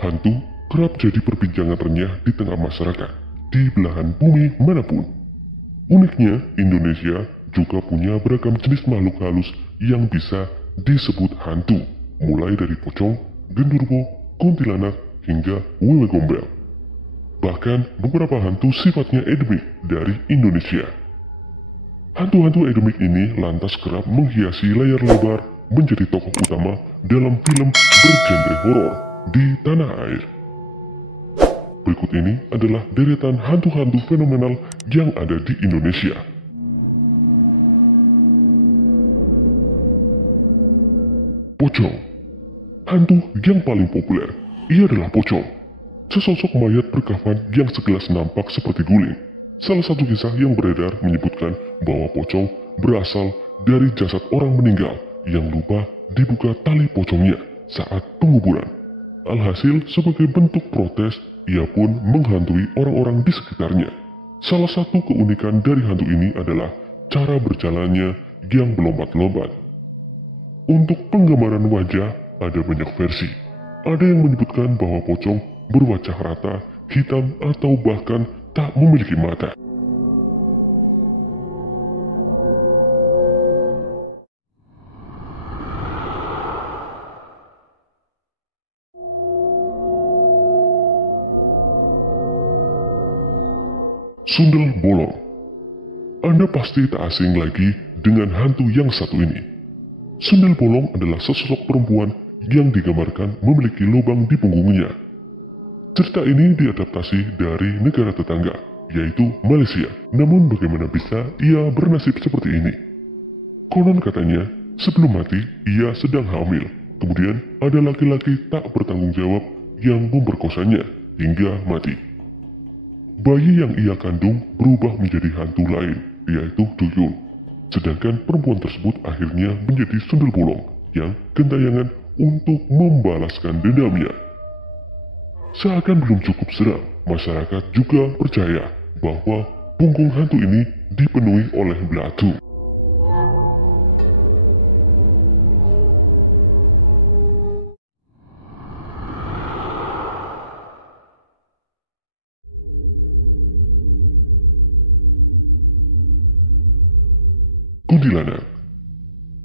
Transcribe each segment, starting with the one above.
Hantu kerap jadi perbincangan renyah di tengah masyarakat, di belahan bumi manapun. Uniknya, Indonesia juga punya beragam jenis makhluk halus yang bisa disebut hantu, mulai dari pocong, genderuwo, kuntilanak, hingga wewe gombel. Bahkan beberapa hantu sifatnya endemik dari Indonesia. Hantu-hantu endemik ini lantas kerap menghiasi layar lebar menjadi tokoh utama dalam film bergenre horor di tanah air. Berikut ini adalah deretan hantu-hantu fenomenal yang ada di Indonesia. Pocong. Hantu yang paling populer, ia adalah pocong. Sesosok mayat berkafan yang sekilas nampak seperti guling. Salah satu kisah yang beredar menyebutkan bahwa pocong berasal dari jasad orang meninggal yang lupa dibuka tali pocongnya saat penguburan. Alhasil, sebagai bentuk protes, ia pun menghantui orang-orang di sekitarnya. Salah satu keunikan dari hantu ini adalah cara berjalannya yang melompat-lompat. Untuk penggambaran wajah, ada banyak versi. Ada yang menyebutkan bahwa pocong berwajah rata, hitam, atau bahkan tak memiliki mata. Sundel bolong. Anda pasti tak asing lagi dengan hantu yang satu ini. Sundel bolong adalah sesosok perempuan yang digambarkan memiliki lubang di punggungnya. Cerita ini diadaptasi dari negara tetangga, yaitu Malaysia. Namun bagaimana bisa ia bernasib seperti ini? Konon katanya, sebelum mati ia sedang hamil. Kemudian ada laki-laki tak bertanggung jawab yang memperkosanya hingga mati. Bayi yang ia kandung berubah menjadi hantu lain, yaitu duyung. Sedangkan perempuan tersebut akhirnya menjadi sundel bolong yang gentayangan untuk membalaskan dendamnya. Seakan belum cukup seram, masyarakat juga percaya bahwa punggung hantu ini dipenuhi oleh belatung. Kuntilanak.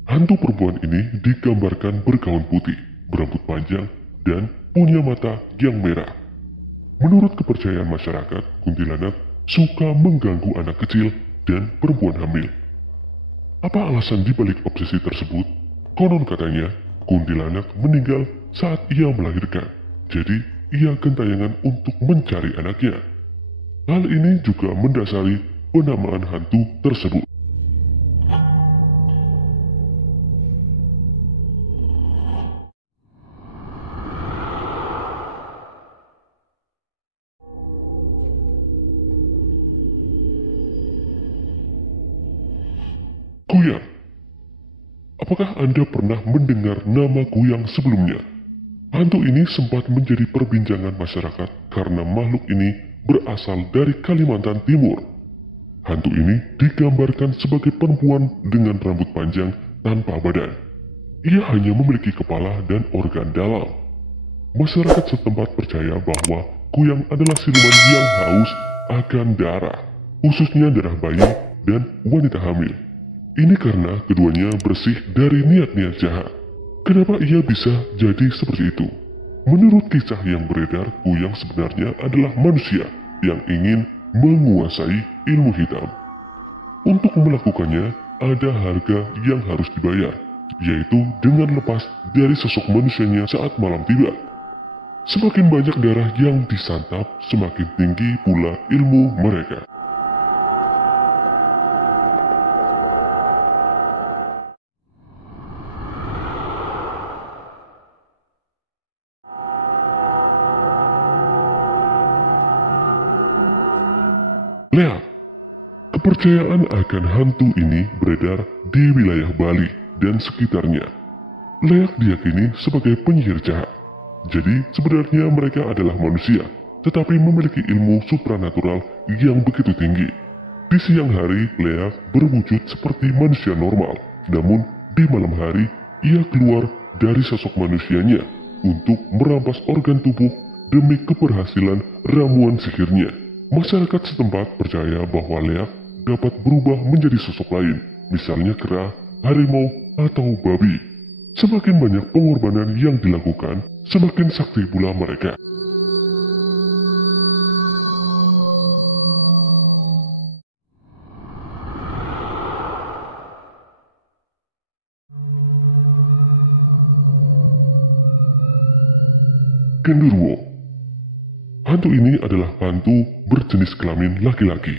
Hantu perempuan ini digambarkan bergaun putih, berambut panjang, dan punya mata yang merah. Menurut kepercayaan masyarakat, kuntilanak suka mengganggu anak kecil dan perempuan hamil. Apa alasan dibalik obsesi tersebut? Konon katanya, kuntilanak meninggal saat ia melahirkan, jadi ia gentayangan untuk mencari anaknya. Hal ini juga mendasari penamaan hantu tersebut. Kuyang. Apakah Anda pernah mendengar nama Kuyang sebelumnya? Hantu ini sempat menjadi perbincangan masyarakat karena makhluk ini berasal dari Kalimantan Timur. Hantu ini digambarkan sebagai perempuan dengan rambut panjang tanpa badan. Ia hanya memiliki kepala dan organ dalam. Masyarakat setempat percaya bahwa Kuyang adalah siluman yang haus akan darah, khususnya darah bayi dan wanita hamil. Ini karena keduanya bersih dari niat-niat jahat. Kenapa ia bisa jadi seperti itu? Menurut kisah yang beredar, Kuyang sebenarnya adalah manusia yang ingin menguasai ilmu hitam. Untuk melakukannya, ada harga yang harus dibayar, yaitu dengan lepas dari sosok manusianya saat malam tiba. Semakin banyak darah yang disantap, semakin tinggi pula ilmu mereka. Leak. Kepercayaan akan hantu ini beredar di wilayah Bali dan sekitarnya. Leak diyakini sebagai penyihir jahat. Jadi sebenarnya mereka adalah manusia, tetapi memiliki ilmu supranatural yang begitu tinggi. Di siang hari, Leak berwujud seperti manusia normal, namun di malam hari ia keluar dari sosok manusianya untuk merampas organ tubuh demi keberhasilan ramuan sihirnya. Masyarakat setempat percaya bahwa leak dapat berubah menjadi sosok lain, misalnya kera, harimau, atau babi. Semakin banyak pengorbanan yang dilakukan, semakin sakti pula mereka. Genderuwo. Hantu ini adalah hantu berjenis kelamin laki-laki.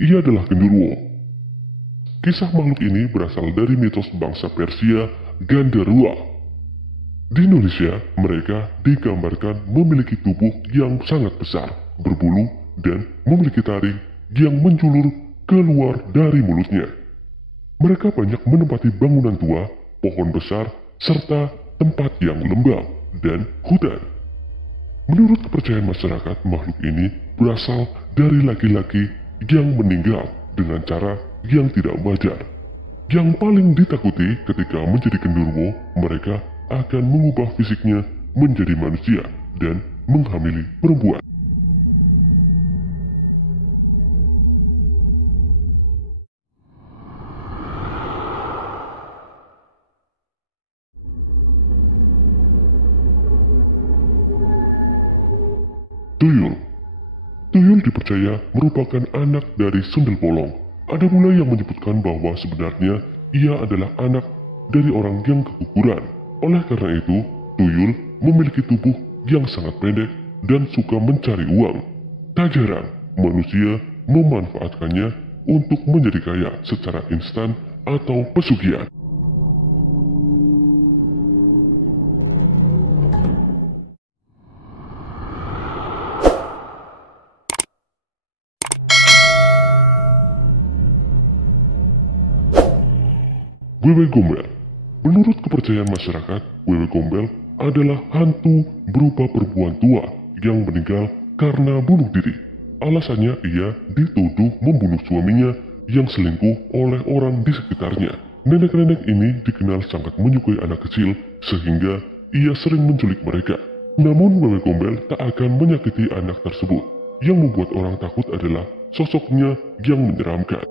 Ia adalah genderuwo. Kisah makhluk ini berasal dari mitos bangsa Persia, Gandarua. Di Indonesia, mereka digambarkan memiliki tubuh yang sangat besar, berbulu, dan memiliki taring yang menjulur keluar dari mulutnya. Mereka banyak menempati bangunan tua, pohon besar, serta tempat yang lembab dan hutan. Menurut kepercayaan masyarakat, makhluk ini berasal dari laki-laki yang meninggal dengan cara yang tidak wajar. Yang paling ditakuti ketika menjadi genderuwo, mereka akan mengubah fisiknya menjadi manusia dan menghamili perempuan. Tuyul. Tuyul dipercaya merupakan anak dari sundel bolong. Ada pula yang menyebutkan bahwa sebenarnya ia adalah anak dari orang yang keguguran. Oleh karena itu, tuyul memiliki tubuh yang sangat pendek dan suka mencari uang. Tak jarang, manusia memanfaatkannya untuk menjadi kaya secara instan atau pesugihan. Wewe Gombel. Menurut kepercayaan masyarakat, Wewe Gombel adalah hantu berupa perempuan tua yang meninggal karena bunuh diri. Alasannya ia dituduh membunuh suaminya yang selingkuh oleh orang di sekitarnya. Nenek-nenek ini dikenal sangat menyukai anak kecil sehingga ia sering menculik mereka. Namun Wewe Gombel tak akan menyakiti anak tersebut. Yang membuat orang takut adalah sosoknya yang menyeramkan.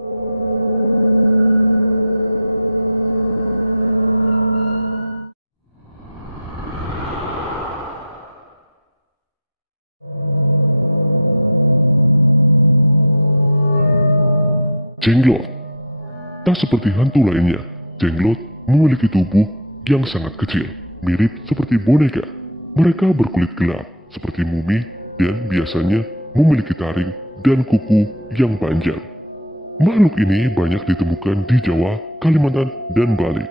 Jenglot. Tak seperti hantu lainnya, Jenglot memiliki tubuh yang sangat kecil, mirip seperti boneka. Mereka berkulit gelap, seperti mumi, dan biasanya memiliki taring dan kuku yang panjang. Makhluk ini banyak ditemukan di Jawa, Kalimantan, dan Bali.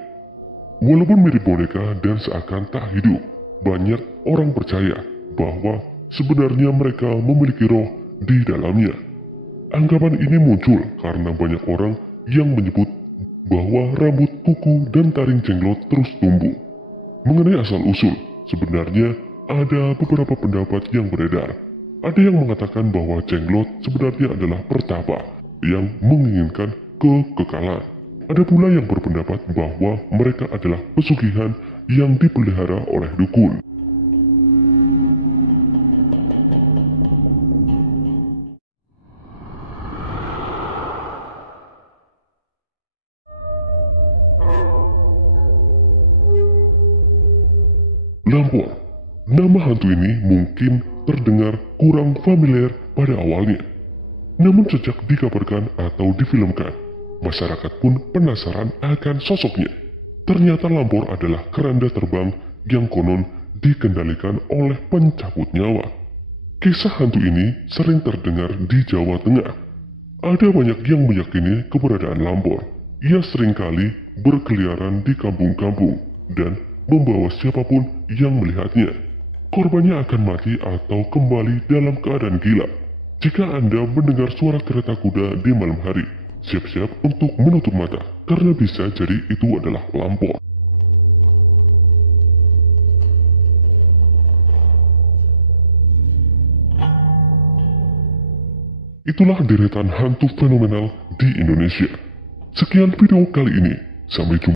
Walaupun mirip boneka dan seakan tak hidup, banyak orang percaya bahwa sebenarnya mereka memiliki roh di dalamnya. Anggapan ini muncul karena banyak orang yang menyebut bahwa rambut, kuku, dan taring Jenglot terus tumbuh. Mengenai asal-usul, sebenarnya ada beberapa pendapat yang beredar. Ada yang mengatakan bahwa Jenglot sebenarnya adalah pertapa yang menginginkan kekekalan. Ada pula yang berpendapat bahwa mereka adalah pesugihan yang dipelihara oleh dukun. Lampor. Nama hantu ini mungkin terdengar kurang familiar pada awalnya. Namun sejak dikabarkan atau difilmkan, masyarakat pun penasaran akan sosoknya. Ternyata Lampor adalah keranda terbang yang konon dikendalikan oleh pencabut nyawa. Kisah hantu ini sering terdengar di Jawa Tengah. Ada banyak yang meyakini keberadaan Lampor. Ia seringkali berkeliaran di kampung-kampung dan membawa siapapun yang melihatnya. Korbannya akan mati atau kembali dalam keadaan gila. Jika Anda mendengar suara kereta kuda di malam hari, siap-siap untuk menutup mata, karena bisa jadi itu adalah Lampor. Itulah deretan hantu fenomenal di Indonesia. Sekian video kali ini. Sampai jumpa.